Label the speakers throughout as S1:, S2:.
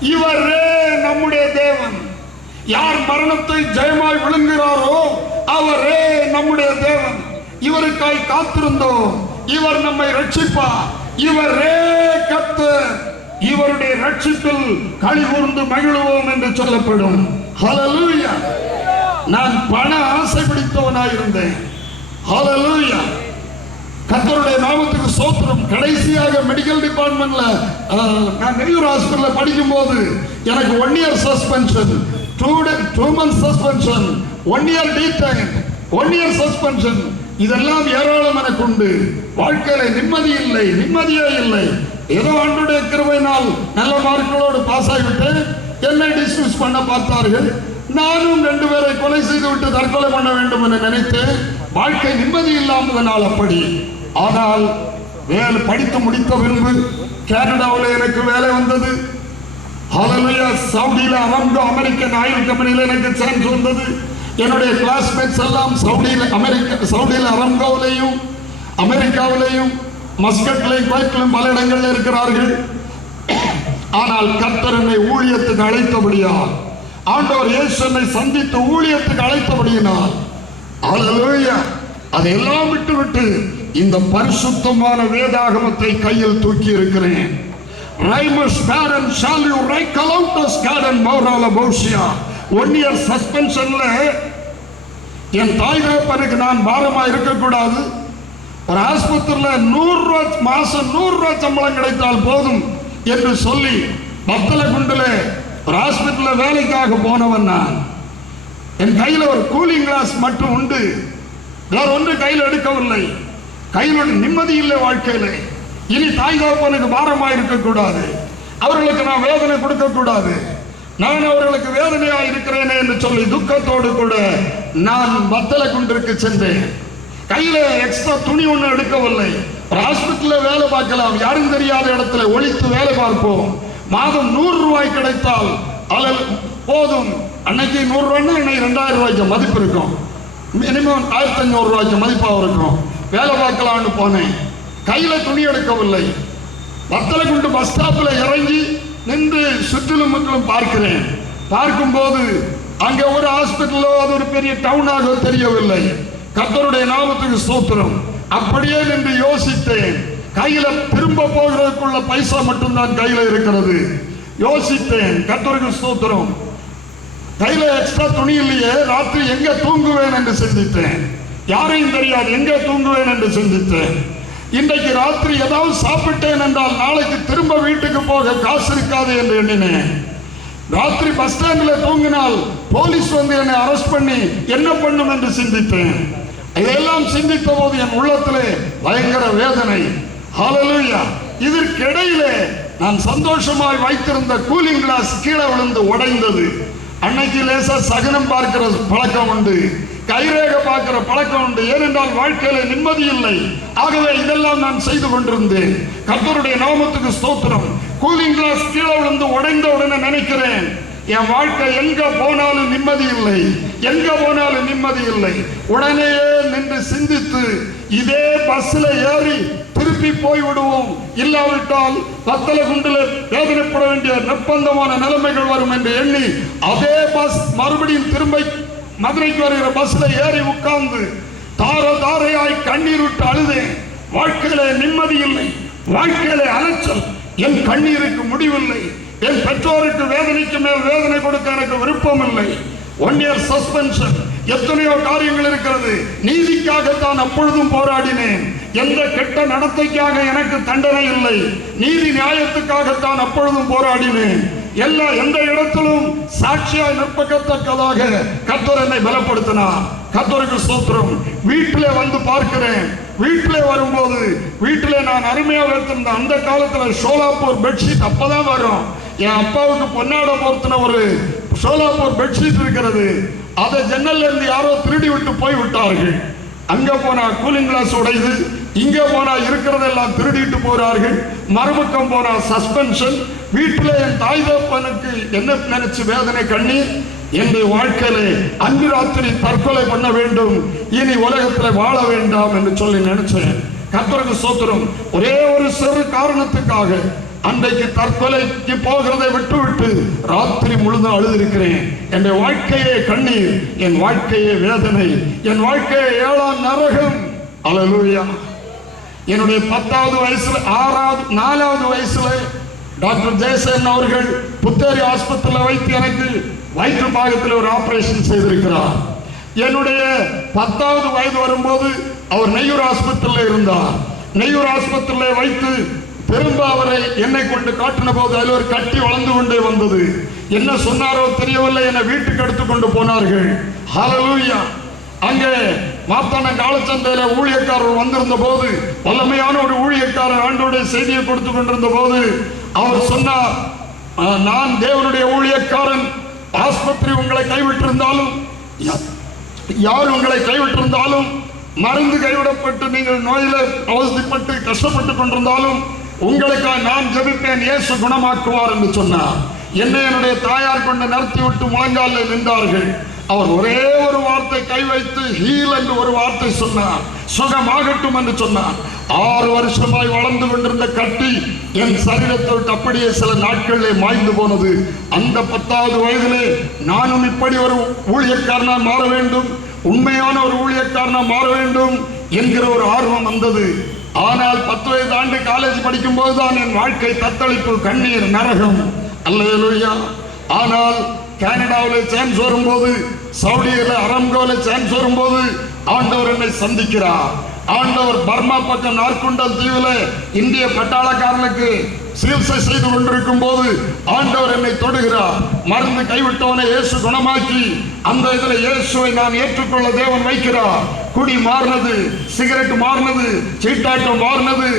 S1: இவரே நம்முடைய தேவன். யார் மரணத்தை ஜெயமாய் விழுங்குகிறாரோ அவரே நம்முடைய தேவன். இவருக்காய் காத்திருந்தோம். இவர் நம்மை ரட்சிப்பார். இவரே கத்து இவருடைய ரட்சிப்பில் களி கூர்ந்து மகிழுவோம் என்று சொல்லப்படும். நான் பண ஆசை பிடித்தவனாயிருந்தேன் கத்தருடைய நாமத்துக்கு சோத்திரம் கடைசியாக மெடிக்கல் டிபார்ட்மெண்ட்ல நான் நெய்யூர் ஹாஸ்பிட்டல்ல படிக்கும் போது எனக்கு one year suspension two two month suspension one year detain one year suspension இதெல்லாம் ஏராளம் எனக்கு உண்டு. வாழ்க்கையில நிம்மதி இல்லை நிம்மதியே இல்லை. ஏதோ அன்றுடைய கிருபையினால் நல்ல மார்க்களோடு பாஸ் ஆகிவிட்டேன். என்னை டிஸ்மிஸ் பண்ண பார்த்தார்கள். நானும் ரெண்டு பேரை கொலை செய்து விட்டு தற்கொலை பண்ண வேண்டும் என்று நினைத்தேன். வாழ்க்கை நிம்மதி இல்லாமதனால் அப்படி. ஆனால் வேலை படித்து முடித்த பின்பு கனடாவில் எனக்கு வேலை வந்தது. ஹalleluya சவுடியில் அரம்கோ அமெரிக்கன் ஆயில் கம்பெனியில் எனக்கு சான்ஸ் வந்தது என்னுடைய கிளாஸ்மேட்ஸ் எல்லாம் சவுடியில் அமெரிக்க சவுடியில் அரம்கோவிலையும் அமெரிக்காவிலையும் மஸ்கட்லையும் குவைத்திலும் பல இடங்களில் இருக்கிறார்கள். ஆனால் கர்த்தர் என்னை ஊழியத்துக்கு அழைத்தபடியால் ஆண்டவர் இயேசு என்னை சந்தித்து ஊழியத்துக்கு அழைத்தபடியினால் அல்லேலூயா அதையெல்லாம் விட்டுவிட்டு இந்த பரிசுத்தமான வேதாகமத்தை கையில் தூக்கி இருக்கிறேன் ரைமஸ் பேரன் ஷால் யூ ரைக் அலவுட்டஸ் கார்டன் மௌரால பௌஷியா ஒன் இயர் சஸ்பென்ஷன்ல என் தாய் தகப்பனுக்கு நான் பாரமா இருக்கக்கூடாது. ஒரு ஆஸ்பத்திரியில் நூறு ரூபா மாசம் நூறு ரூபா சம்பளம் கிடைத்தால் போதும் என்று சொல்லி பத்தல குண்டில் ஒரு ஹாஸ்பிட்டலில் வேலைக்காக போனவன் நான். என் கையில் ஒரு கூலிங் கிளாஸ் மட்டும் உண்டு. வேற ஒன்று கையில் எடுக்கவில்லை. கையில் நிம்மதி இல்லை வாழ்க்கையில. இனி தாய் தகப்பனுக்கு பாரமாக இருக்கக்கூடாது. அவர்களுக்கு நான் வேதனை கொடுக்கக்கூடாது. நான் அவர்களுக்கு வேதனையா இருக்கிறேனே என்று சொல்லி துக்கத்தோடு கூட நான் வத்தலை கொண்டிருக்க சென்றேன். கையில எக்ஸ்ட்ரா துணி ஒன்று எடுக்கவில்லை. ஒரு ஹாஸ்பிட்டலில் வேலை பார்க்கலாம். யாரும் தெரியாத இடத்துல ஒழித்து வேலை பார்ப்போம். மாதம் நூறு ரூபாய் கிடைத்தால் அல்லது போதும். அன்னைக்கு நூறுரூவாய்னா இன்னைக்கு ரெண்டாயிரம் ரூபாய்க்கு மதிப்பு இருக்கும். மினிமம் ஆயிரத்தி ஐநூறு ரூபாய்க்கு மதிப்பாக இருக்கும். வேலை பார்க்கலான்னு போனேன். கையில துணி எடுக்கவில்லை. வத்தலை கொண்டு பஸ் ஸ்டாப்பில் இறங்கி நின்று சுற்றிலும் முற்றிலும் பார்க்கிறேன். பார்க்கும்போது அங்கே ஒரு ஹாஸ்பிட்டலோ அது ஒரு பெரிய டவுனாக தெரியவில்லை. கத்தருடைய நாமத்துக்கு சூத்திரம். அப்படியே நின்று யோசித்தேன். கையில திரும்ப போகிறதுக்குள்ள பைசா மட்டும்தான் கையில இருக்கிறது. யோசித்தேன். கத்தருக்கு சூத்திரம். கையில எக்ஸ்ட்ரா துணி இல்லையே ராத்திரி எங்க தூங்குவேன் என்று சிந்தித்தேன். யாரையும் தெரியாது. எங்கே தூங்குவேன் என்று சிந்தித்தேன். இன்றைக்கு ராத்திரி ஏதாவது சாப்பிட்டேன் என்றால் நாளைக்கு திரும்ப வீட்டுக்கு போக காசு இருக்காது என்று எண்ணினேன். ராத்திரி பஸ் ஸ்டாண்டில் தூங்கினால் போலீஸ் வந்து என்னை அரெஸ்ட் பண்ணி என்ன பண்ணும் என்று சிந்தித்தேன். இதையெல்லாம் சிந்தித்த போது என் உள்ளத்திலே பயங்கர வேதனை. ஹாலலூயா இதற்கிடையிலே நான் சந்தோஷமாய் வைத்திருந்த கூலிங் கிளாஸ் கீழே விழுந்து உடைந்தது. அன்னைக்கு லேசா சகனம் பார்க்கிற பழக்கம் உண்டு. கைரேக பார்க்கிற பழக்கம் உண்டு. ஏனென்றால் வாழ்க்கையில நிம்மதி இல்லை. ஆகவே இதெல்லாம் நான் செய்து கொண்டிருந்தேன். கத்தருடைய நாமத்துக்கு ஸ்தோத்திரம். கூலிங் கிளாஸ் கீழே விழுந்து உடைந்த உடனே நினைக்கிறேன் என் வாழ்க்கை எங்க போனாலும் நிம்மதி இல்லை. எங்க போனாலும் நிம்மதி இல்லை. உடனேயே நின்று சிந்தித்து இதே பஸ்ல ஏறி திருப்பி போய் விடுவோம். இல்லாவிட்டால் பத்தல குண்டுல வேதனைப்பட வேண்டிய நிர்பந்தமான நிலைமைகள் வரும் என்று எண்ணி அதே பஸ் மறுபடியும் திரும்ப மதுரைக்கு வருகிற பஸ்ல ஏறி உட்கார்ந்து தார தாரையாய் கண்ணீர் விட்டு அழுதேன். வாழ்க்கையில நிம்மதி இல்லை. வாழ்க்கையில அலைச்சல். என் கண்ணீருக்கு முடிவில்லை. என் பெற்றோருக்கு வேதனைக்கு மேல் வேதனை கொடுக்க எனக்கு விருப்பம் இல்லை ஒன் இயர் சஸ்பென்ஷன் எத்தனையோ காரியங்கள் இருக்கிறது. நீதிக்காகத்தான் அப்பொழுதும் போராடினேன். எந்த கெட்ட நடத்தைக்காக எனக்கு தண்டனை இல்லை. நீதி நியாயத்துக்காகத்தான் அப்பொழுதும் போராடினேன். எல்லா எந்த இடத்திலும் சாட்சியாய் நிற்பக்கத்தக்கதாக கர்த்தர் என்னை பலப்படுத்தினார். கர்த்தருக்கு ஸ்தோத்திரம். வீட்டிலே வந்து பார்க்கிறேன். வீட்டிலே வரும்போது வீட்டிலே நான் அருமையா வைத்திருந்த அந்த காலத்துல சோலாப்பூர் பெட்ஷீட் அப்பதான் வரும். என் அப்பாவுக்கு பொன்னாட போர்த்தின ஒரு சோலாப்பூர் பெட்ஷீட் இருக்கிறது. அதை ஜன்னல்ல இருந்து யாரோ திருடி விட்டு போய் விட்டார்கள். அங்க போனா கூலிங் கிளாஸ் உடையுது. இங்க போனா இருக்கிறதெல்லாம் திருடிட்டு போறார்கள். மறுபக்கம் போனா சஸ்பென்ஷன். வீட்டில் என் தாய் தப்பனுக்கு என்ன நினைச்சு வேதனை கண்ணீர்? என்னுடைய வாழ்க்கையிலே அன்று ராத்திரி தற்கொலை பண்ண வேண்டும். இனி உலகத்தில் வாழ வேண்டாம் என்று சொல்லி நினைச்சேன். கத்தருக்கு சோத்திரம். ஒரே ஒரு சிறு காரணத்துக்காக அன்றைக்கு தற்கொலைக்கு போகிறதை விட்டுவிட்டு ராத்திரி முழுதும் அழுதிருக்கிறேன். என் வாழ்க்கையே கண்ணீர் என் வாழ்க்கையே வேதனை என் வாழ்க்கையே ஏழாம் நரகம். அழலுயா என்னுடைய பத்தாவது வயசுல ஆறாவது நாலாவது வயசுல டாக்டர் ஜெயசேன் அவர்கள் புத்தேரி ஆஸ்பத்திரியில் வைத்து எனக்கு வயிற்று பாகத்தில் ஒரு ஆபரேஷன் செய்திருக்கிறார். என்னுடைய பத்தாவது வயது வரும்போது அவர் நெய்யூர் ஆஸ்பத்திரியில் இருந்தார். நெய்யூர் ஆஸ்பத்திரியில் வைத்து திரும்ப அவரை என்னை கொண்டு காட்டின போது அதில் ஒரு கட்டி வளர்ந்து கொண்டே வந்தது. என்ன சொன்னாரோ தெரியவில்லை. என்னை வீட்டுக்கு எடுத்து கொண்டு போனார்கள். ஹலலூயா அங்கே மாத்தான காலச்சந்தையில ஊழியக்காரர் வந்திருந்த போது வல்லமையான ஒரு ஊழியக்காரர் ஆண்டோடைய செய்தியை கொடுத்து கொண்டிருந்த போது அவர் சொன்னார் நான் தேவனுடைய ஊழியக்காரன். ஆஸ்பத்திரி உங்களை கைவிட்டிருந்தாலும் யார் உங்களை கைவிட்டிருந்தாலும் மருந்து கைவிடப்பட்டு நீங்கள் நோயில அவதிப்பட்டு கஷ்டப்பட்டு கொண்டிருந்தாலும் உங்களுக்காக நான் ஜெபிப்பேன் இயேசு குணமாக்குவார் என்று சொன்னார். என்னை என்னுடைய தாயார் கொண்டு நடத்தி விட்டு முழங்காலில் நின்றார்கள். அவர் ஒரே ஒரு வார்த்தை கை வைத்து ஹீல் என்று ஒரு வார்த்தை சொன்னார். சுகமாகட்டும் என்று சொன்னார். ஆறு வருஷமாய் வளர்ந்து கொண்டிருந்த கட்டி என் சரீரத்தை விட்டு அப்படியே சில நாட்களிலே மாய்ந்து போனது. அந்த பத்தாவது வயதிலே நானும் இப்படி ஒரு ஊழியக்காரனா மாற வேண்டும். உண்மையான ஒரு ஊழியக்காரனா மாற வேண்டும் என்கிற ஒரு ஆர்வம் வந்தது. ஆனால் பத்து வயது ஆண்டு காலேஜ் படிக்கும் போதுதான் என் வாழ்க்கை தத்தளிப்பு கண்ணீர் நரகம். அல்லேலூயா. ஆனால் கனடாவில் சான்ஸ் வரும்போது சவுடியில் அரம்கோவில் சான்ஸ் வரும்போது ஆண்டவர் என்னை சந்திக்கிறார். ஆண்டவர் பர்மா பக்கம் நாற்குண்டல் தீவில் இந்திய பட்டாளக்காரனுக்கு சிகிச்சை செய்து கொண்டிருக்கும் போது ஆண்டவர் என்னை தொடுகிறார். மருந்து கைவிட்டவனை இயேசு குணமாக்கி அந்த இதில் இயேசுவை நான் ஏற்றுக்கொள்ள தேவன் வைக்கிறார். குடி மாறினது சிகரெட் மாறினது சீட்டாட்டம் மாறினது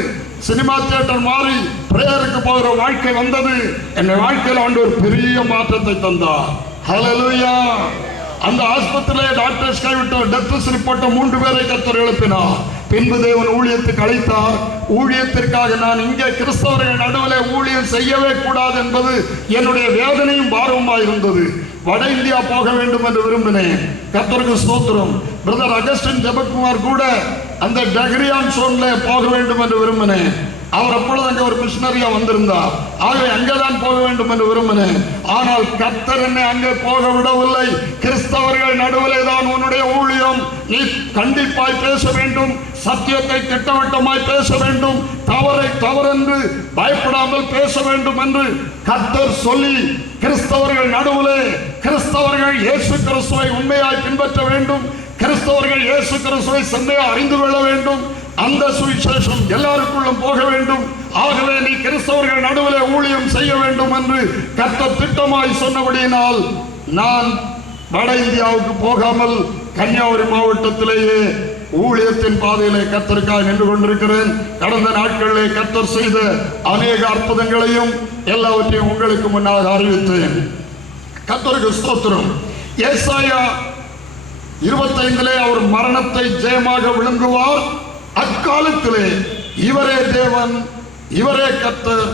S1: சினிமா தியேட்டர் மாறி பிரேயருக்கு போகிற வாழ்க்கை வந்தது. என் வாழ்க்கையில் ஆண்டவர் பெரிய மாற்றத்தை தந்தார். ஹalleluya அந்த ஆஸ்பத்திரியிலே டாக்டர்ஸ் கைவிட்ட டெத் ரிப்போர்ட்டை மூன்று பேரை கத்தர் எழுப்பினார். பின்பு தேவன் ஊழியத்துக்கு அழைத்தார். ஊழியத்திற்காக நான் இங்கே கிறிஸ்தவர்கள் நடுவில் ஊழியம் செய்யவே கூடாது என்பது என்னுடைய வேதனையும் பாரவமாக இருந்தது. வட இந்தியா போக வேண்டும் என்று விரும்பினேன். கத்தருக்கு ஸ்தோத்திரம். பிரதர் அகஸ்டின் ஜெபக்குமார் கூட அந்த டெக்ரியான் சோன்ல போக வேண்டும் என்று விரும்பினேன். அவர் அப்பொழுது அங்கே ஒரு மிஷினரியா வந்திருந்தார். ஆகவே அங்கேதான் போக வேண்டும் என்று விரும்பினேன். ஆனால் கர்த்தர் என்னை அங்கே போக விடவில்லை. கிறிஸ்தவர்கள் நடுவிலே தான் உன்னுடைய ஊழியம். நீ கண்டிப்பாய் பேச வேண்டும். சத்தியத்தை திட்டவட்டமாய் பேச வேண்டும். தவறை தவறென்று பயப்படாமல் பேச வேண்டும் என்று கர்த்தர் சொல்லி கிறிஸ்தவர்கள் நடுவிலே கிறிஸ்தவர்கள் இயேசு கிறிஸ்துவை உண்மையாய் பின்பற்ற வேண்டும். கிறிஸ்தவர்கள் இயேசு கிறிஸ்துவை செம்மையா அறிந்து கொள்ள வேண்டும். அந்த சுவிசேஷம் எல்லாருக்குள்ளும் போக வேண்டும். ஆகவே நீ கிறிஸ்தவர்கள் நடுவில் ஊழியம் செய்ய வேண்டும் என்று கத்த திட்டமாய் சொன்னபடியினால் நான் வட இந்தியாவுக்கு போகாமல் கன்னியாகுமரி மாவட்டத்திலேயே ஊழியத்தின் பாதையிலே கத்தருக்காக நின்று கொண்டிருக்கிறேன். கடந்த நாட்களிலே கத்தர் செய்த அநேக அற்புதங்களையும் எல்லாவற்றையும் உங்களுக்கு முன்னாக அறிவித்தேன். கத்தருக்கு ஸ்தோத்திரம். ஏசாயா இருபத்தைந்திலே அவர் மரணத்தை ஜெயமாக விழுங்குவார் அக்காலத்திலே இவரே தேவன் இவரே கத்தர்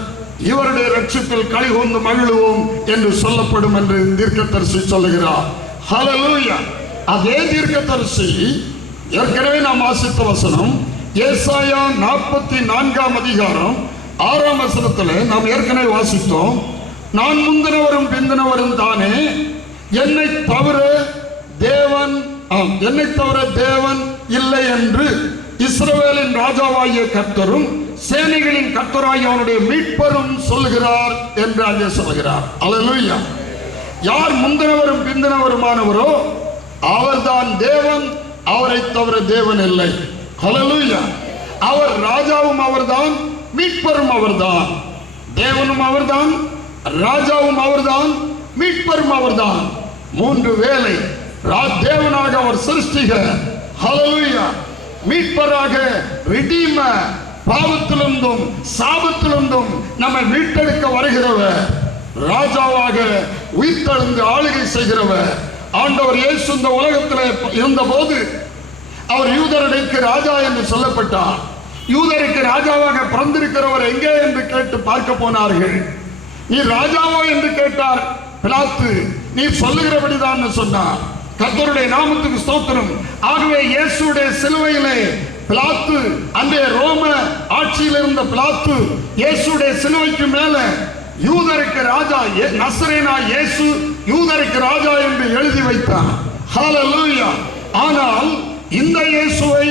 S1: இவருடைய ரட்சிப்பில் கலிகொண்டு மகிழுவோம் என்று சொல்லப்படும் என்று தீர்க்கத்தரிசி சொல்லுகிறார். ஹலலூயா அதே தீர்க்கதரிசி ஏற்கனவே நாம் வாசித்த வசனம் ஏசாயா நாற்பத்தி நான்காம் அதிகாரம் ஆறாம் வசனத்தில் நாம் ஏற்கனவே வாசித்தோம். நான் முந்தினவரும் பிந்தினவரும் தானே என்னை தவிர தேவன் ஆம், என்னை தவிர தேவன் இல்லை என்று இஸ்ரவேலின் ராஜாவாகிய கர்த்தரும் சேனைகளின் கர்த்தராகிய அவனுடைய மீட்பரும் சொல்கிறார் என்று அங்கே சொல்கிறார். அலலுயா யார் முந்தினவரும் பிந்தினவருமானவரோ அவர்தான் தேவன் அவரை தவிர தேவன் இல்லை. அலலுயா அவர் ராஜாவும் அவர்தான் மீட்பரும் அவர்தான். தேவனும் அவர்தான் ராஜாவும் அவர்தான் மீட்பரும் அவர்தான். மூன்று வேலை. தேவனாக அவர் சிருஷ்டிக. ஹலோயா மீட்பராக ரிடீம பாவத்திலிருந்தும் சாபத்திலிருந்தும் நம்மை மீட்டெடுக்க வருகிறவர். ராஜாவாக உயிர்த்தெழுந்து ஆளுகை செய்கிறவர். ஆண்டவர் இயேசு இந்த உலகத்தில் இருந்தபோது அவர் யூதரடைக்கு ராஜா என்று சொல்லப்பட்டார். யூதருக்கு ராஜாவாக பிறந்திருக்கிறவர் எங்கே என்று கேட்டு பார்க்க போனார்கள். நீ ராஜாவோ என்று கேட்டார் பிளாத்து நீ சொல்லுகிறபடிதான் சொன்னார். கத்தருடைய நாமத்துக்கு ஸ்தோத்திரம். ஆகவே இயேசுடைய சிலுவையிலே பிளாத்து அன்றைய ரோம ஆட்சியில் இருந்த பிளாத்து இயேசுடைய சிலுவைக்கு மேல யூதருக்கு ராஜா ஏ- நசரேனா இயேசு யூதருக்கு ராஜா என்று எழுதி வைத்தான் ஆனால் இந்த இயேசுவை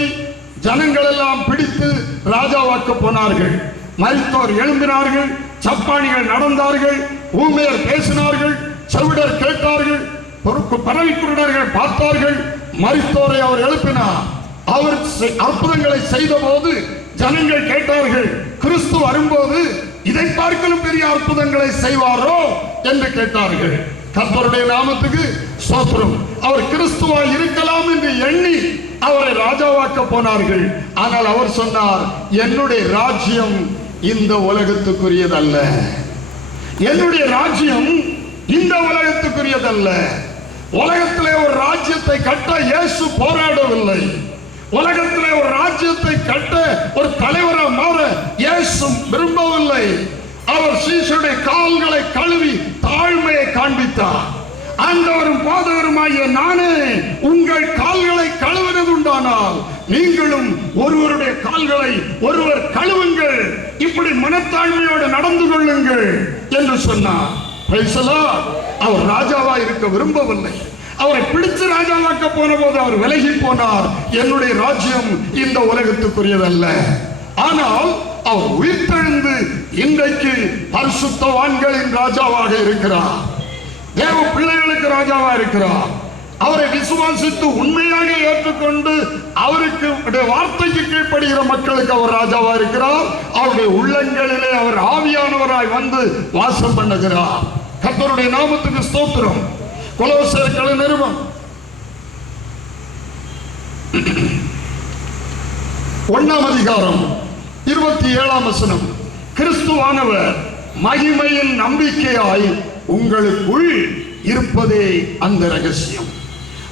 S1: ஜனங்கள் எல்லாம் பிடித்து ராஜாவாக்க போனார்கள். மரித்தோர் எழும்பினார்கள் சப்பானிகள் நடந்தார்கள் ஊமையர் பேசினார்கள் செவிடர் கேட்டார்கள் பொறுப்பு பறவை குருடர்கள் பார்த்தார்கள். மரித்தோரை அவர் எழுப்பினார். அவர் அற்புதங்களை செய்த போது ஜனங்கள் கேட்டார்கள் கிறிஸ்து வரும்போது இதை பார்க்கலும் பெரிய அற்புதங்களை செய்வாரோ? என்று கேட்டார்கள். கர்த்தருடைய நாமத்துக்கு சோத்திரம். அவர் கிறிஸ்துவாய் இருக்கலாம் என்று எண்ணி அவரை ராஜாவாக்க போனார்கள். ஆனால் அவர் சொன்னார் என்னுடைய ராஜ்யம் இந்த உலகத்துக்குரியதல்ல. என்னுடைய ராஜ்யம் இந்த உலகத்துக்குரியதல்ல. உலகத்திலே ஒரு ராஜ்யத்தை கட்ட இயேசு போராடவில்லை. உலகத்திலே ஒரு ராஜ்யத்தை கட்ட ஒரு தலைவராக மாற இயேசு விரும்பவில்லை. அவர் சீசுடைய கால்களை கழுவி தாழ்மையை காண்பித்தார். ஆண்டவரும் போதகருமாகிய நானே உங்கள் கால்களை கழுவினது உண்டானால் நீங்களும் ஒருவருடைய கால்களை ஒருவர் கழுவுங்கள். இப்படி மனத்தாழ்மையோடு நடந்து கொள்ளுங்கள் என்று சொன்னார். அவர் ராஜாவா இருக்க விரும்பவில்லை. அவரை பிடித்து ராஜாவாக்க போன போது அவர் விலகி போனார். என்னுடைய ராஜ்யம் இந்த உலகத்துக்குரியதல்ல. ஆனால் அவர் உயிர்த்தெழுந்து இன்றைக்கு பரிசுத்தவான்களின் ராஜாவாக இருக்கிறார். தேவ பிள்ளைகளுக்கு ராஜாவா இருக்கிறார். அவரை விசுவாசித்து உண்மையாக ஏற்றுக்கொண்டு அவருக்கு வார்த்தைக்கு கீழ்ப்படுகிற மக்களுக்கு அவர் ராஜாவா இருக்கிறார். அவருடைய உள்ளங்களிலே அவர் ஆவியானவராய் வந்து வாசம் பண்ணுகிறார். கர்த்தருடைய நாமத்துக்கு ஸ்தோத்திரம். கொலோசேர்களை நிறுவம் ஒன்னாம் அதிகாரம் இருபத்தி ஏழாம் வசனம். கிறிஸ்துவானவர் மகிமையின் நம்பிக்கையாய் உங்களுக்குள் இருப்பதே அந்த ரகசியம்.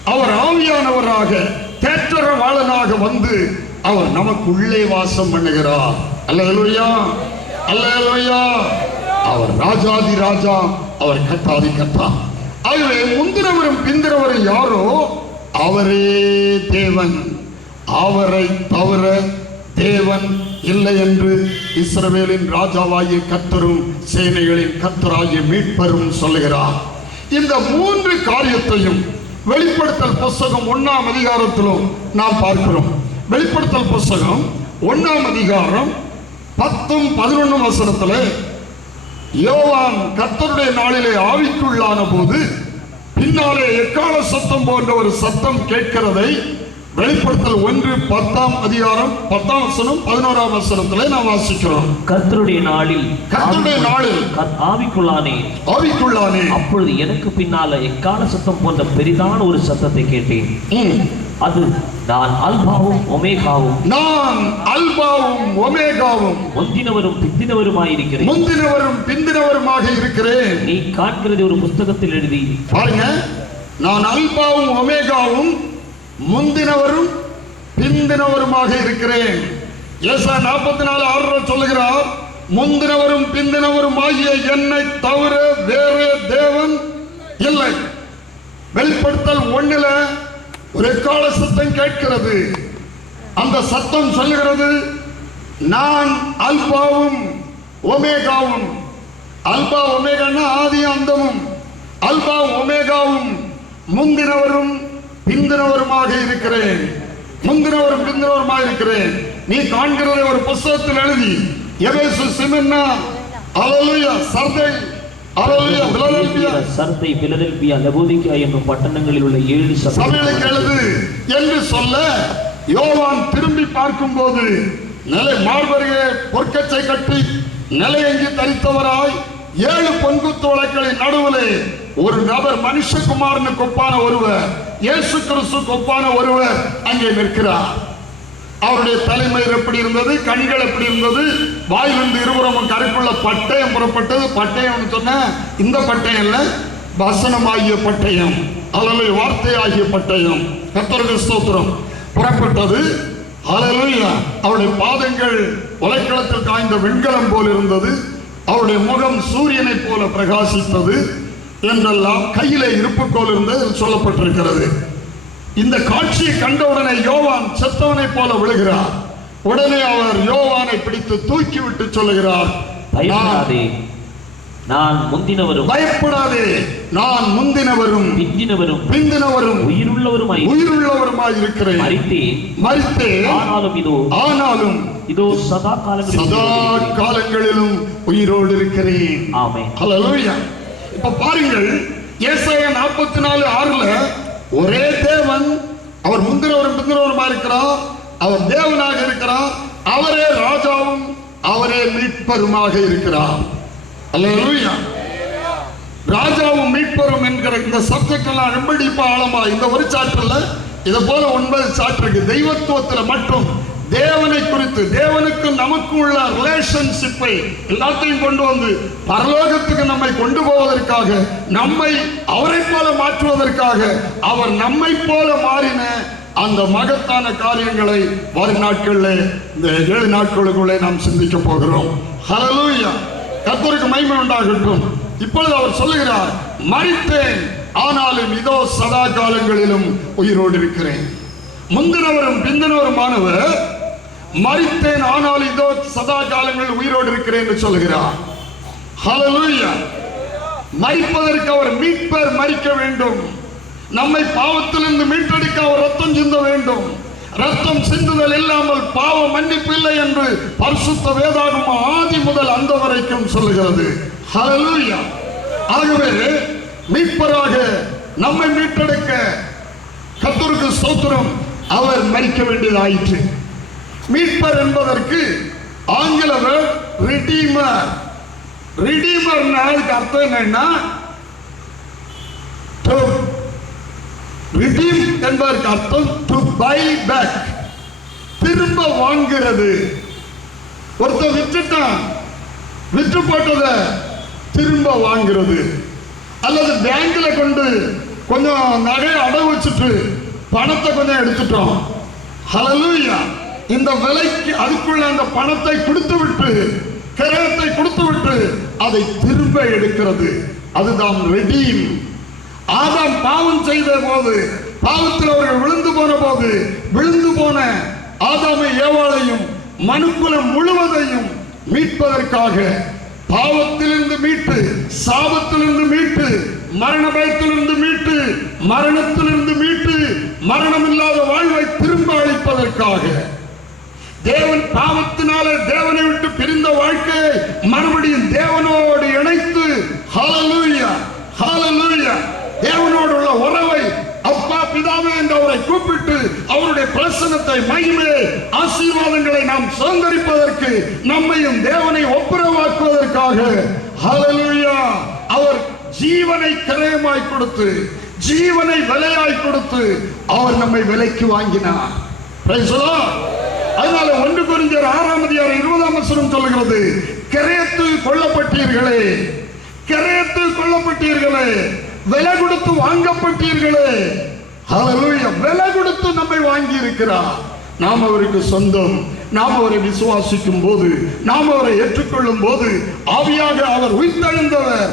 S1: அவர் ஆவியானவராக தேற்றரவாளனாக வந்து அவர் நமக்குள்ளே வாசம் பண்ணுகிறார். அல்ல அல்லேலூயா. அவர் ராஜாதி ராஜா அவர் கத்தாதி கத்தா ஆகவே முந்தினவரும் பிந்திரவரும் யாரோ அவரே தேவன். அவரை தவிர தேவன் இல்லை என்று இஸ்ரவேலின் ராஜாவாகிய கத்தரும் சேனைகளின் கத்தராகிய மீட்பரும் சொல்லுகிறார். இந்த மூன்று காரியத்தையும் வெளிப்படுத்தல் புஸ்தகம் ஒன்றாம் அதிகாரத்திலும் நாம் பார்க்கிறோம். வெளிப்படுத்தல் புஸ்தகம் ஒன்றாம் அதிகாரம் பத்தும் பதினொன்னும் வசனத்தில் யோவான் கர்த்தருடைய நாளிலே ஆவிக்குள்ளான போது பின்னாலே எக்கால சத்தம் போன்ற ஒரு சத்தம் கேட்கிறதை வெளிப்படுத்தல் ஒன்று பத்தாம் அதிகாரம் பத்தாம் வசனம் பதினோராம் வசனத்திலே நாம் வாசிக்கிறோம்.
S2: கர்த்தருடைய நாளில்
S1: கர்த்தருடைய நாளில்
S2: ஆவிக்குள்ளானே.
S1: ஆவிக்குள்ளானே.
S2: அப்பொழுது எனக்கு பின்னால எக்கால சத்தம் போன்ற பெரிதான ஒரு சத்தத்தை கேட்டேன். அது நான் அல்பாவும் ஒமேகாவும்
S1: நான் அல்பாவும் ஒமேகாவும்
S2: முந்தினவரும் பிந்தினவருமாயிருக்கிறேன்
S1: முந்தினவரும் பிந்தினவருமாக இருக்கிறேன்.
S2: நீ காண்கிறது ஒரு புஸ்தகத்தில் எழுதி.
S1: பாருங்க. நான் அல்பாவும் ஒமேகாவும் முந்தினவரும் பிந்தினவருமாக இருக்கிறேன். ஏசா நாற்பத்தி நாலு ஆறு சொல்லுகிறார் முந்தினவரும் பிந்தினவரும் ஆகிய என்னை தவிர வேறு தேவன் இல்லை. வெளிப்படுத்தல் ஒண்ணுல ஒரு கால சத்தம் கேட்கிறது. அந்த சத்தம் சொல்லுகிறது நான் அல்பாவும் ஒமேகாவும். அல்பா ஒமேகான்னா ஆதி அந்தமும். அல்பா ஒமேகாவும் முந்தினவரும் பிந்தினவருமாக இருக்கிறேன். முந்தினவரும் பிந்தினவருமாக இருக்கிறேன். நீ காண்கிறதை ஒரு புஸ்தகத்தில் எழுதி. எவேசு சிமென்னா அலலுயா சர்தை.
S2: சர்தை பிலதெல்பியா லபோதிக்கா என்னும் பட்டணங்களில் உள்ள ஏழு
S1: சபைகளுக்கு எழுது என்று சொல்ல யோவான் திரும்பி பார்க்கும்போது நிலை மார்பருகே பொற்கச்சை கட்டி நிலையங்கி தரித்தவராய் ஏழு பொன்குத்து வழக்களின் நடுவிலே ஒரு நபர் மனுஷகுமாரனுக்கு ஒப்பான ஒருவர் இயேசு கிறிஸ்துக்கு ஒப்பான ஒருவர் அங்கே நிற்கிறார். அவருடைய தலைமயிர் எப்படி இருந்தது? கண்கள் எப்படி இருந்தது? வாயிலிருந்து இருபுறமும் கருப்புள்ள பட்டயம் புறப்பட்டது. பட்டயம்னு சொன்ன இந்த பட்டயம் இல்ல வசனமாகிய பட்டயம். அல்லது வார்த்தை ஆகிய பட்டயம். கத்தருக்கு ஸ்தோத்திரம். புறப்பட்டது அல்லேலூயா அவருடைய பாதங்கள் உலைக்களத்தில் காய்ந்த வெண்கலம் போல் இருந்தது. அவருடைய முகம் சூரியனைப் போல பிரகாசித்தது. என்றெல்லாம் கையில இருப்புக்கோல் இருந்தது சொல்லப்பட்டிருக்கிறது. இந்த காட்சியை கண்டவுடனே யோவான் செத்தவனைப் போல விழுகிறார். உடனே அவர் யோவானை பிடித்து தூக்கிவிட்டு சொல்லுகிறார் நான்
S2: பயப்படாதே. நான் முந்தினவரும்
S1: பயப்படாதே. நான் முந்தினவரும்
S2: பிந்தினவரும்
S1: பிந்தினவரும்
S2: உயிருள்ளவருமாய்
S1: உயிருள்ளவருமாய் இருக்கிறேன்.
S2: மறித்தேன்.
S1: மறித்தேன்.
S2: ஆனாலும் இதோ
S1: ஆனாலும்
S2: இதோ சதா
S1: சதா
S2: காலம்
S1: காலங்களிலும் உயிரோடு இருக்கிறேன்.
S2: ஆமென்.
S1: ஹalleluya இப்ப பாருங்கள் ஏசாயா நாற்பத்தி நாலு ஆறுல ஒரே தேவன் அவர் முந்திரவர் முந்திரவருமா இருக்கிறார் அவர் தேவனாக இருக்கிறார் அவரே ராஜாவும் அவரே மீட்பருமாக இருக்கிறார். ஹalleluya ராஜாவும் மீட்பரும் என்கிற இந்த சப்ஜெக்ட் எல்லாம் ரொம்ப டீப்பா ஆழமா இந்த ஒரு சாப்டர்ல இதை போல ஒன்பது சாற்றுக்கு தெய்வத்துவத்தில் தெய்வத்துவத்துல மட்டும் தேவனை குறித்து தேவனுக்கும் நமக்கு உள்ள ரிலேஷன்ஷிப்பை எல்லாத்தையும் கொண்டு வந்து பரலோகத்துக்கு நம்மை கொண்டு போவதற்காக நம்மை அவரை போல மாற்றுவதற்காக அவர் நம்மை போல மாறின அந்த மகத்தான காரியங்களை வரும் நாட்களில் இந்த ஏழு நாட்களுக்குள்ளே நாம் சிந்திக்க போகிறோம். ஹலலூயா கத்தருக்கு மகிமை உண்டாகட்டும். இப்பொழுது அவர் சொல்லுகிறார் மறித்தேன் ஆனாலும் இதோ சதா காலங்களிலும் உயிரோடு இருக்கிறேன். முந்தினவரும் பிந்தினவருமானவர் மறித்தேன் ஆனால் இதோ சதா காலங்கள் உயிரோடு இருக்கிறேன் என்று சொல்லுகிறார். ஹalleluya மறிப்பதற்கு அவர் மீட்பர் மறிக்க வேண்டும். நம்மை பாவத்திலிருந்து மீட்டெடுக்க அவர் ரத்தம் சிந்த வேண்டும். ரத்தம் சிந்துதல் இல்லாமல் பாவ மன்னிப்பு இல்லை என்று பரிசுத்த வேதாகம் ஆதி முதல் அந்த வரைக்கும் சொல்லுகிறது. ஹalleluya ஆகவே மீட்பராக நம்மை மீட்டெடுக்க கத்தூருக்கு சோத்திரம் அவர் மறிக்க வேண்டியதாயிற்று. மீட்பர் என்பதற்கு ஆங்கில ரிடீமர் ரிடீமர் அர்த்தம் என்னன்னா to என்பதற்கு அர்த்தம் டு பை பேக் திரும்ப வாங்குறது ஒருத்தன் விற்றுட்டான் விற்று போட்டதை திரும்ப வாங்குறது அல்லது பேங்க்ல கொண்டு கொஞ்சம் நகையை அடகு வச்சுட்டு பணத்தை கொஞ்சம் எடுத்துட்டோம். ஹலலூயா இந்த விலைக்கு அதுக்குள்ள அந்த பணத்தை கொடுத்து விட்டு கிரகத்தை கொடுத்து விட்டு அதை திரும்ப எடுக்கிறது. அதுதான் ரெடீம். ஆதாம் பாவம் செய்த போது பாவத்தில் அவர்கள் விழுந்து போன போது விழுந்து போன ஆதாமை ஏவாளையும் மனுக்குலம் முழுவதையும் மீட்பதற்காக பாவத்திலிருந்து மீட்டு சாபத்திலிருந்து மீட்டு மரண பயத்திலிருந்து மீட்டு மரணத்திலிருந்து மீட்டு மரணம் இல்லாத வாழ்வை திரும்ப அளிப்பதற்காக தேவன் பாவத்தினால தேவனை விட்டு பிரிந்த வாழ்க்கையை மறுபடியும் தேவனோடு இணைத்து ஹாலலூயா ஹாலலூயா தேவனோடு உள்ள உறவை அப்பா பிதாவே என்று அவரை கூப்பிட்டு அவருடைய பிரசனத்தை மகிமையை ஆசீர்வாதங்களை நாம் சுதந்திரிப்பதற்கு நம்மையும் தேவனை ஒப்புரவாக்குவதற்காக ஹalleluya அவர் ஜீவனை கிரயமாய் கொடுத்து ஜீவனை விலையாய் கொடுத்து அவர் நம்மை விலைக்கு வாங்கினார். Praise. அதனால ஒன்று குறிஞ்சர் ஆறாம் அதிகாரம் இருபதாம் வசனம் சொல்லுகிறது. கிரயத்து கொல்லப்பட்டீர்களே கிரயத்து கொல்லப்பட்டீர்களே விலை கொடுத்து வாங்கப்பட்டீர்களே. விலை கொடுத்து நம்மை வாங்கி இருக்கிறார் நாம் அவருக்கு சொந்தம். நாம் அவரை விசுவாசிக்கும் போது நாம் அவரை ஏற்றுக்கொள்ளும் போது ஆவியாக அவர் உயிர்த்தெழுந்தவர்.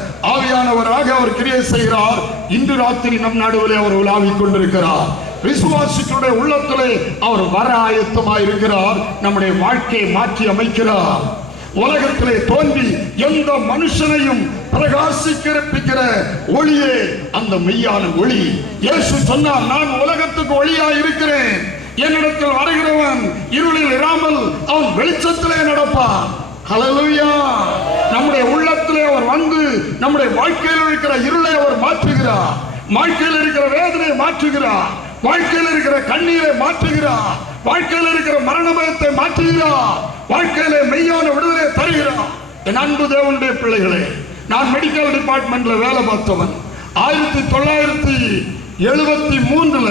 S1: ஆவியானவராக அவர் கிரியை செய்கிறார். இன்று ராத்திரி நம் நடுவில் அவர் உலாவிக் கொண்டிருக்கிறார். விசுவாசிகளுடைய உள்ளத்திலே அவர் வர ஆயத்தமாய் இருக்கிறார். நம்முடைய வாழ்க்கையை மாற்றி அமைக்கிறார். உலகத்திலே தோன்றி எந்த மனுஷனையும் பிரகாசிக்கிறப்பிக்கிற ஒளியே அந்த மெய்யான ஒளி. இயேசு சொன்னார் நான் உலகத்துக்கு ஒளியா இருக்கிறேன். என்னிடத்தில் வருகிறவன் இருளில் இராமல் அவன் வெளிச்சத்திலே நடப்பான். ஹலலுயா நம்முடைய உள்ளத்திலே அவர் வந்து நம்முடைய வாழ்க்கையில் இருக்கிற இருளை அவர் மாற்றுகிறார். வாழ்க்கையில் இருக்கிற வேதனையை மாற்றுகிறார். வாழ்க்கையில் இருக்கிற கண்ணீரை மாற்றுகிறார். வாழ்க்கையில் இருக்கிற மரண பயத்தை மாற்றுகிறார். வாழ்க்கையில மெய்யான விடுதலை தருகிறார். என் அன்பு தேவனுடைய பிள்ளைகளே நான் மெடிக்கல் டிபார்ட்மெண்ட்ல வேலை பார்த்தவன். ஆயிரத்தி தொள்ளாயிரத்தி எழுபத்தி மூன்றுல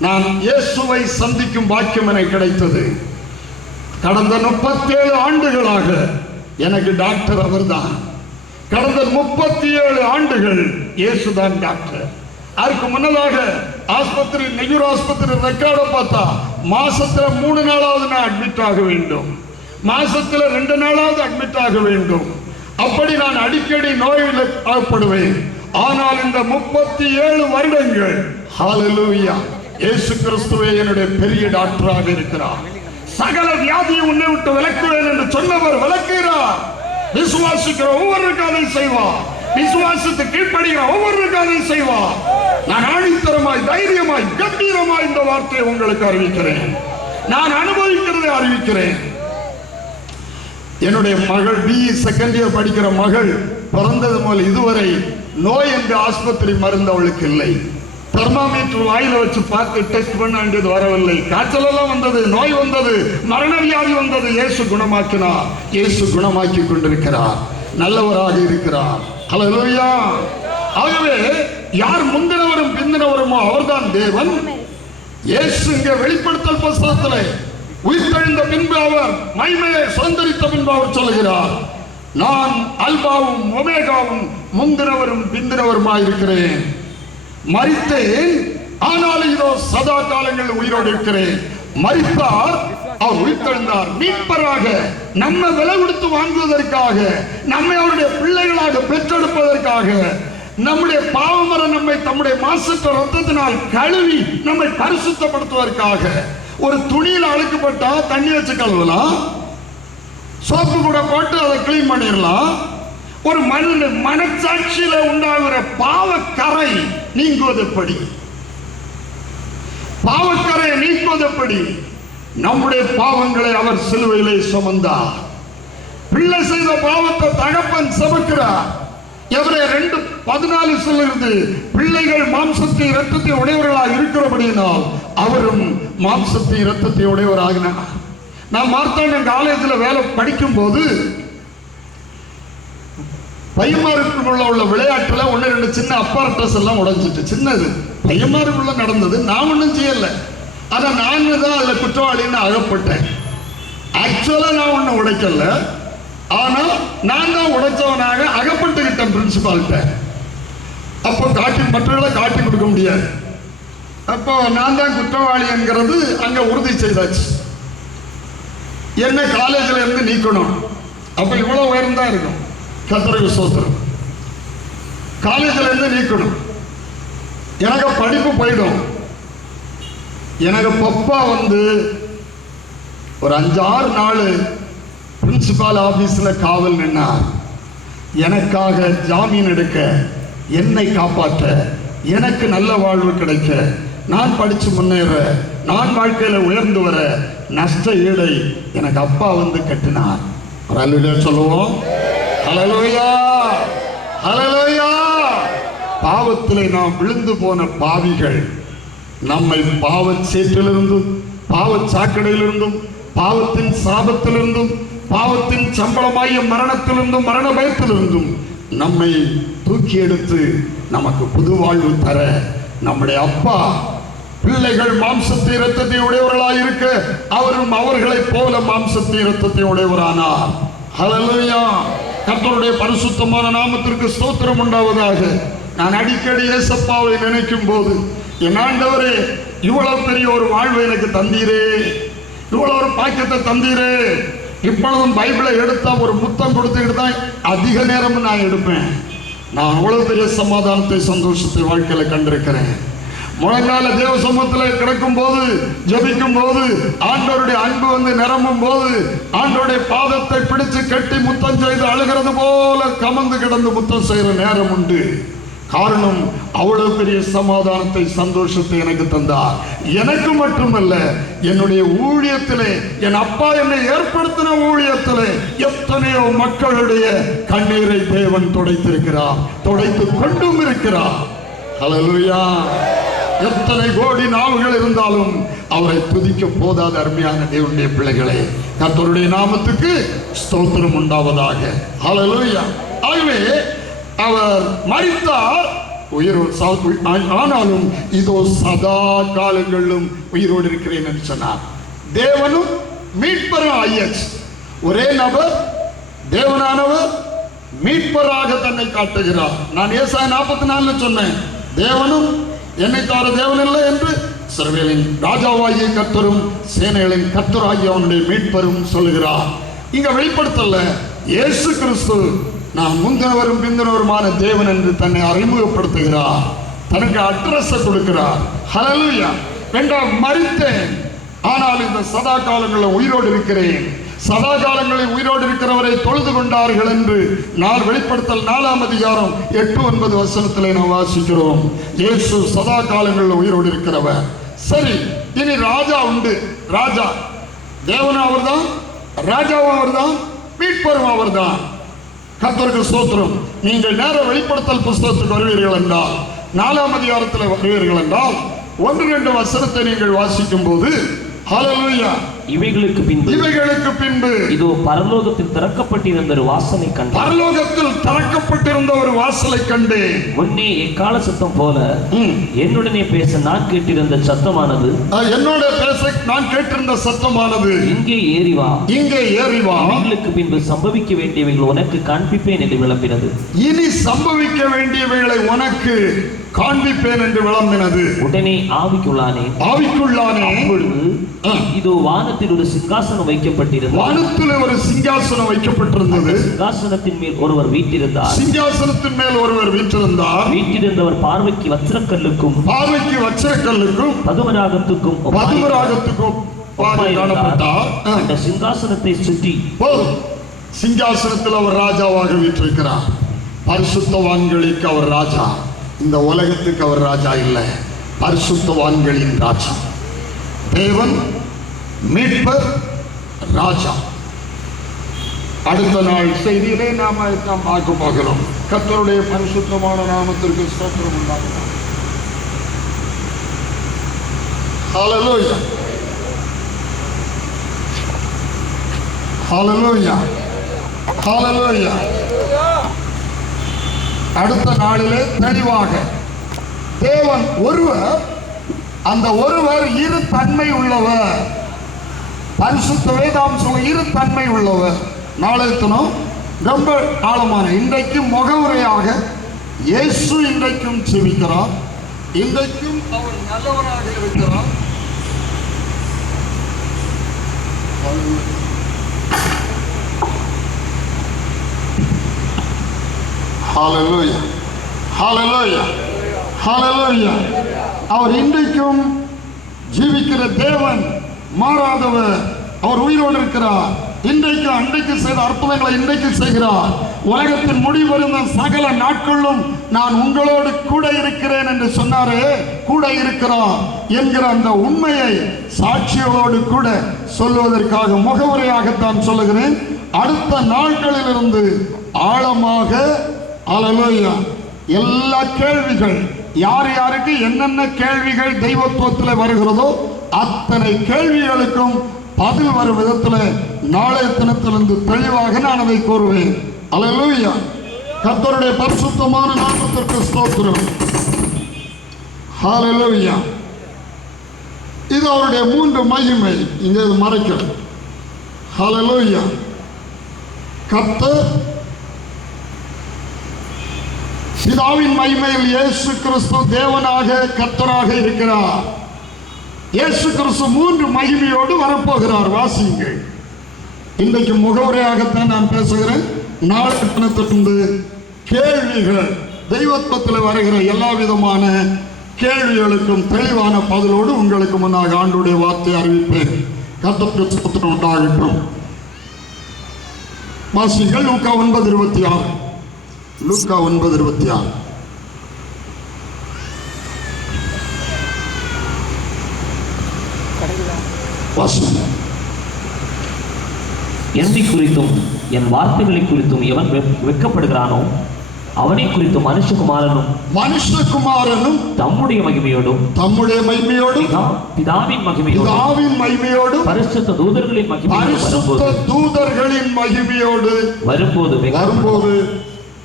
S1: நான் இயேசுவை சந்திக்கும் பாக்கியம் எனக்கு கிடைத்தது. கடந்த முப்பத்தேழு ஆண்டுகளாக எனக்கு டாக்டர் அவர்தான். கடந்த முப்பத்தி ஏழு ஆண்டுகள் இயேசுதான் டாக்டர். அதுக்கு முன்னதாக ஆஸ்பத்திரி நெய்யூர் ஆஸ்பத்திரி ரெக்கார்டை பார்த்தா மாசத்துல மூணு நாளாவது நான் அட்மிட் ஆக வேண்டும். மாசத்துல ரெண்டு நாளாவது அட்மிட் ஆக வேண்டும். அப்படி நான் அடிக்கடி நோயில் ஆகப்படுவேன் ஆனால் இந்த முப்பத்தி ஏழு வருடங்கள் ஹாலலூயா இயேசு கிறிஸ்துவே என்னுடைய பெரிய டாக்டராக இருக்கிறார். சகல வியாதியை உன்னை விட்டு விளக்குவேன் என்று சொன்னவர் விளக்குகிறார். விசுவாசிக்கிற ஒவ்வொருக்கும் அதை செய்வார். விசுவாசத்து கீழ்ப்படுகிற ஒவ்வொருக்கும் அதை செய்வார். நான் ஆணித்தரமாய் தைரியமாய் கம்பீரமாய் இந்த வார்த்தையை உங்களுக்கு அறிவிக்கிறேன். நான் அனுபவிக்கிறதை அறிவிக்கிறேன். என்னுடைய மகள் பி செகண்ட் இயர் படிக்கிற மகள் பிறந்தது முதல் இதுவரை நோய் என்று ஆஸ்பத்திரி மருந்து அவளுக்கு இல்லை. தெர்மாமீட்டர் வாயில வச்சு பார்த்து டெஸ்ட் பண்ண வேண்டியது வரவில்லை. காய்ச்சல் எல்லாம் வந்தது நோய் வந்தது மரண வியாதி வந்தது. இயேசு குணமாக்கினார். இயேசு குணமாக்கி கொண்டிருக்கிறார். நல்லவராக இருக்கிறார். ஹalleluya ஆகவே யார் முந்தினவரும் பிந்தினவருமோ அவர்தான் தேவன். இயேசு இங்க வெளிப்படுத்தல் புஸ்தகத்திலே உயிர்த்தெழுந்த பின்பு அவர் மைமையை சுதந்திரித்த பின்பு அவர் சொல்லுகிறார் நான் அல்பாவும் ஒமேகாவும் முந்தினவரும் பிந்தினவருமாய் மறித்தேன் ஆனாலும் ஆனால் இதோ சதா காலங்கள் உயிரோடு இருக்கிறேன். மரித்தார் அவர் உயிர்த்தெழுந்தார். மீட்பராக நம்ம விலை கொடுத்து வாங்குவதற்காக நம்மை அவருடைய பிள்ளைகளாக பெற்றெடுப்பதற்காக நம்முடைய பாவமர நம்மை தம்முடைய மாசற்ற ரத்தத்தினால் கழுவி நம்மை பரிசுத்தப்படுத்துவதற்காக ஒரு துணியில் அழுக்கப்பட்டா தண்ணி வச்சு கழுவலாம் சோப்பு கூட போட்டு அதை கிளீன் பண்ணிடலாம் ஒரு மனிதன் மனச்சாட்சியில உண்டாகிற பாவக்கரை நீங்குவதெப்படி? பாவக்கரை நீக்குவதெப்படி? நம்முடைய பாவங்களை அவர் சிலுவையிலே சுமந்தார். பிள்ளை செய்த பாவத்தை தகப்பன் சமக்கிறார். எவரே ரெண்டு பதினாலு சொல்லுகிறது பிள்ளைகள் மாம்சத்தை இரத்தத்தை உடையவர்களாக இருக்கிறபடியினால் அவரும் மாம்சத்தை இரத்தத்தை உடையவராகினார். நான் மார்த்தாண்டம் காலேஜில் வேலை படிக்கும் போது பையன்மாருக்குள்ள உள்ள விளையாட்டுல ஒன்று ரெண்டு சின்ன அப்பார்டஸ் எல்லாம் உடஞ்சிட்டு சின்னது. பையன்மாருக்குள்ள நடந்தது நான் ஒன்றும் செய்யல. ஆனா நான் தான் அதுல குற்றவாளின்னு அகப்பட்டேன். ஆக்சுவலா நான் ஒன்றும் உடைக்கல. ஆனா நான் தான் உடைச்சவனாக அகப்பட்டுக்கிட்டேன் பிரின்சிபால்கிட்ட அப்போ காட்டி மற்றவர்களை காட்டி கொடுக்க முடியாது. அப்போ நான் தான் குற்றவாளி என்கிறது அங்க உறுதி செய்தாச்சு. என்ன காலேஜில் இருந்து நீக்கணும். அப்போ இவ்வளோ உயர்ந்தா இருக்கும். கத்திரிக்கு சோத்திரம் காலேஜிலேருந்து நீக்கணும். எனக்கு படிப்பு போயிடும். எனக்கு பப்பா வந்து ஒரு அஞ்சாறு நாள் பிரின்சிபால் ஆஃபீஸில் காவல் நின்னார். எனக்காக ஜாமீன் எடுக்க என்னை காப்பாற்ற எனக்கு நல்ல வாழ்வு கிடைக்க நான் படித்து முன்னேற நான் வாழ்க்கையில் உயர்ந்து வர நஷ்ட ஈடை எனக்கு அப்பா வந்து கட்டினார். ஒரு சொல்லுவோம். அலலோயா அலலோயா பாவத்திலே நாம் விழுந்து போன பாவிகள் நம்மை பாவச் சேற்றிலிருந்தும் பாவ சாக்கடையிலிருந்தும் பாவத்தின் சாபத்திலிருந்தும் பாவத்தின் சம்பளமாகிய மரணத்திலிருந்தும் மரண பயத்திலிருந்தும் நம்மை தூக்கி எடுத்து நமக்கு புது வாழ்வு தர நம்முடைய அப்பா பிள்ளைகள் மாம்சத்தை இரத்தத்தை உடையவர்களாய் இருக்க அவரும் அவர்களைப் போல மாம்சத்தை இரத்தத்தை உடையவரானார் ஹலலுயா கர்த்தருடைய பரிசுத்தமான நாமத்திற்கு ஸ்தோத்திரம் உண்டாவதாக. நான் அடிக்கடி ஏசப்பாவை நினைக்கும் போது என் ஆண்டவரே இவ்வளவு பெரிய ஒரு வாழ்வை எனக்கு தந்தீரே. இவ்வளோ ஒரு பாக்கியத்தை தந்தீரே. இப்பொழுதும் பைபிளை எடுத்தா ஒரு முத்தம் கொடுத்துக்கிட்டு தான் அதிக நேரம் நான் எடுப்பேன். நான் அவ்வளவு பெரிய சமாதானத்தை சந்தோஷத்தை வாழ்க்கையில் கண்டிருக்கிறேன். முழங்கால தேவ சமூகத்தில் கிடக்கும் போது ஜபிக்கும் போது ஆண்டோருடைய அன்பு வந்து நிரம்பும் போது ஆண்டோருடைய பாதத்தை பிடிச்சு கட்டி முத்தம் செய்து அழுகிறது போல கமந்து கிடந்து முத்தம் செய்கிற நேரம் உண்டு. காரணம் அவ்வளவு பெரிய சமாதானத்தை சந்தோஷத்தை எனக்கு தந்தார். எனக்கு மட்டுமல்ல என்னுடைய ஊழியத்திலே என் அப்பா என்னை ஏற்படுத்தின ஊழியத்திலே எத்தனையோ மக்களுடைய கண்ணீரை தேவன் துடைத்திருக்கிறார் துடைத்து கொண்டும் இருக்கிறார். ஹலோ எத்தனை கோடி நாவுகள் இருந்தாலும் அவரை துதிக்க போதாத அருமையான தேவனுடைய பிள்ளைகளே. கத்தருடைய நாமத்துக்கு ஸ்தோத்திரம் உண்டாவதாக. ஹalleluya ஆகவே அவர் மரித்தார். உயிர் ஆனாலும் இதோ சதா காலங்களிலும் உயிரோடு இருக்கிறேன் என்று சொன்னார். தேவனும் மீட்பரும் ஐயச் ஒரே நபர் தேவனானவர் மீட்பராக தன்னை காட்டுகிறார். நான் ஏசாய நாற்பத்தி நாலுல சொன்னேன். தேவனும் என்னை தவிர தேவன் இல்லை என்று சிறுவேலின் ராஜாவாகிய கத்தரும் சேனைகளின் கத்தராகிய அவனுடைய மீட்பரும் சொல்லுகிறார். இங்க வெளிப்படுத்தல இயேசு கிறிஸ்து நான் முந்தினவரும் பிந்தினவருமான தேவன் என்று தன்னை அறிமுகப்படுத்துகிறார். தனக்கு அட்ரஸை கொடுக்கிறார். ஹலலுயா என்றால் மறித்தேன். ஆனால் இந்த சதா காலங்களில் உயிரோடு இருக்கிறேன். சதா காலங்களில் உயிரோடு இருக்கிறவரை தொழுது கொண்டார்கள் என்று நாள் வெளிப்படுத்தல் நாலாம் அதிகாரம் எட்டு ஒன்பது வசனத்தில் நாம் வாசிக்கிறோம். இயேசு சதா காலங்களில் உயிரோடு இருக்கிறவர். சரி இனி ராஜா உண்டு. ராஜா. தேவனும் அவர்தான் ராஜாவும் அவர்தான் மீட்பரும் அவர்தான். கத்தருக்கு சோத்திரம் நீங்கள் நேர வெளிப்படுத்தல் புஸ்தகத்துக்கு வருவீர்கள் என்றால் நாலாம் அதிகாரத்தில் வருவீர்கள் என்றால் ஒன்று ரெண்டு வசனத்தை நீங்கள் வாசிக்கும் போது
S2: இவைகளுக்கு பின்பு
S1: இவைகளுக்கு பின்பு
S2: இதோ பரலோகத்தில் திறக்கப்பட்டிருந்த ஒரு வாசனை கண்டார்
S1: பரலோகத்தில் திறக்கப்பட்டிருந்த ஒரு வாசலை கண்டு
S2: முன்னே எக்கால சத்தம் போல என்னுடனே பேச நான் கேட்டிருந்த சத்தமானது
S1: என்னோட பேச நான் கேட்டிருந்த சத்தமானது
S2: இங்கே ஏறி வா.
S1: இங்கே ஏறி வா.
S2: இவைகளுக்கு பின்பு சம்பவிக்க வேண்டியவைகள் உனக்கு காண்பிப்பேன் என்று விளம்பினது.
S1: இனி சம்பவிக்க வேண்டியவைகளை உனக்கு காண்பிப்பேன் என்று விளம்பினது.
S2: உடனே ஆவிக்குள்ளானே
S1: ஆவிக்குள்ளானே
S2: அப்பொழுது. இதோ வானத்தில் ஒரு சிங்காசனம் வைக்கப்பட்டிருந்தது.
S1: வானத்தில் ஒரு சிங்காசனம் வைக்கப்பட்டிருந்தது.
S2: சிங்காசனத்தின் மேல் ஒருவர் வீட்டிருந்தார்
S1: சிங்காசனத்தின் மேல் ஒருவர் வீற்றிருந்தார்.
S2: வீட்டிருந்தவர் பார்வைக்கு வத்திரக்கல்லுக்கும்
S1: பார்வைக்கு வச்சிரக்கல்லுக்கும்
S2: பதுமராகத்துக்கும்
S1: பதுமராகத்துக்கும். காணப்பட்டார்.
S2: அந்த சிங்காசனத்தை சுற்றி
S1: சிங்காசனத்தில் அவர் ராஜாவாக வீற்றிருக்கிறார். பரிசுத்தவான்களுக்கு அவர் ராஜா. இந்த உலகத்துக்கு அவர் ராஜா இல்லை. பரிசுத்தவான்களின் ராஜா. தேவன் மீட்பர் ராஜா அடுத்த நாள் செய்தியிலே நாம் நாம் பார்க்க போகிறோம் கத்தருடைய பரிசுத்தமான நாமத்திற்கு ஸ்தோத்திரம் உண்டாகும் Hallelujah. Hallelujah. Hallelujah. அடுத்த நாளிலே தெளிவாக தேவன் ஒருவர் அந்த ஒருவர் இரு தன்மை உள்ளவர் பரிசுத்த வேதாம்சம் இரு தன்மை உள்ளவர் நாளைய ரொம்ப ஆழமான இன்றைக்கும் முகவுரையாக இயேசு இன்றைக்கும் செவிக்கிறார் இன்றைக்கும் அவர் நல்லவராக இருக்கிறார் Hallelujah. Hallelujah. Hallelujah. அவர் இன்றைக்கும் ஜீவிக்கிற தேவன் மாறாதவர். அவர் உயிரோடு இருக்கிறார். இன்றைக்கு அன்றைக்கு செய்த அற்புதங்களை இன்றைக்கு செய்கிறார். உலகத்தின் முடிவருந்த சகல நாட்களும் நான் உங்களோடு கூட இருக்கிறேன் என்று சொன்னாரே கூட இருக்கிறார் என்கிற அந்த உண்மையை சாட்சியோடு கூட சொல்லுவதற்காக முகவுரையாகத்தான் சொல்லுகிறேன். அடுத்த நாட்களிலிருந்து ஆழமாக அலலோயா எல்லா கேள்விகள் யார் யாருக்கு என்னென்ன கேள்விகள் தெய்வத்துவத்தில் வருகிறதோ அத்தனை கேள்விகளுக்கும் பதில் வரும் விதத்தில் நாளைய தினத்திலிருந்து தெளிவாக நான் அதை கூறுவேன். அலலூயா கத்தருடைய பரிசுத்தமான நாமத்திற்கு ஸ்தோத்திரம். ஹாலலூயா இது அவருடைய மூன்று மகிமை. இங்கே இது மறைக்கிறது ஹalleluya கர்த்தர் பிதாவின் மகிமையில் இயேசு கிறிஸ்து தேவனாக கர்த்தராக இருக்கிறார். இயேசு கிறிஸ்து மூன்று மகிமையோடு வரப்போகிறார். வாசியுங்கள். இன்றைக்கு முகவுரையாகத்தான் நான் பேசுகிறேன். நாளை தினத்திலிருந்து கேள்விகள் தெய்வத்துவத்தில் வருகிற எல்லா விதமான கேள்விகளுக்கும் தெளிவான பதிலோடு உங்களுக்கு முன்னாக ஆண்டுடைய வார்த்தை அறிவிப்பேன். கர்த்தருக்கு சுத்தம் உண்டாகட்டும். வாசிங்கள் லூக்கா ஒன்பது இருபத்தி ஆறு. லூக்கா ஒன்பது இருபத்தி ஆறு.
S2: என்னை குறித்தும் என் வார்த்தைகளை குறித்தும் எவன் வெ- வெட்கப்படுகிறானோ அவனை குறித்தும் மனுஷகுமாரனும்
S1: மனுஷகுமாரனும்
S2: தம்முடைய மகிமையோடும்
S1: தம்முடைய மகிமையோடும்
S2: பிதா- பிதாவின் மகிமையோடும்
S1: பிதாவின் மகிமையோடும்
S2: பரிசுத்த தூதர்களின்
S1: பரிசுத்த
S2: வரும்போது
S1: தூதர்களின் மகிமையோடு
S2: வரும்போது
S1: வரும்போது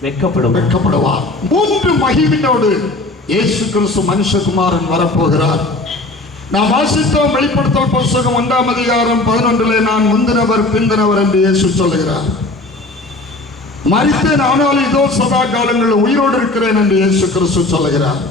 S2: வெக்கப்படும்
S1: வெக்கப்படுவார். மூன்று மகிமையோடு இயேசு கிறிஸ்து மனுஷகுமாரன் வரப்போகிறார். நாம் வாசித்தோம் வெளிப்படுத்தல் புஸ்தகம் ஒன்றாம் அதிகாரம் பதினொன்றிலே நான் முந்தினவர் பிந்தினவர் என்று இயேசு சொல்லுகிறார். மறித்தேன் ஆனால் இதோ சதா காலங்களில் உயிரோடு இருக்கிறேன் என்று இயேசு கிறிஸ்து சொல்லுகிறார்.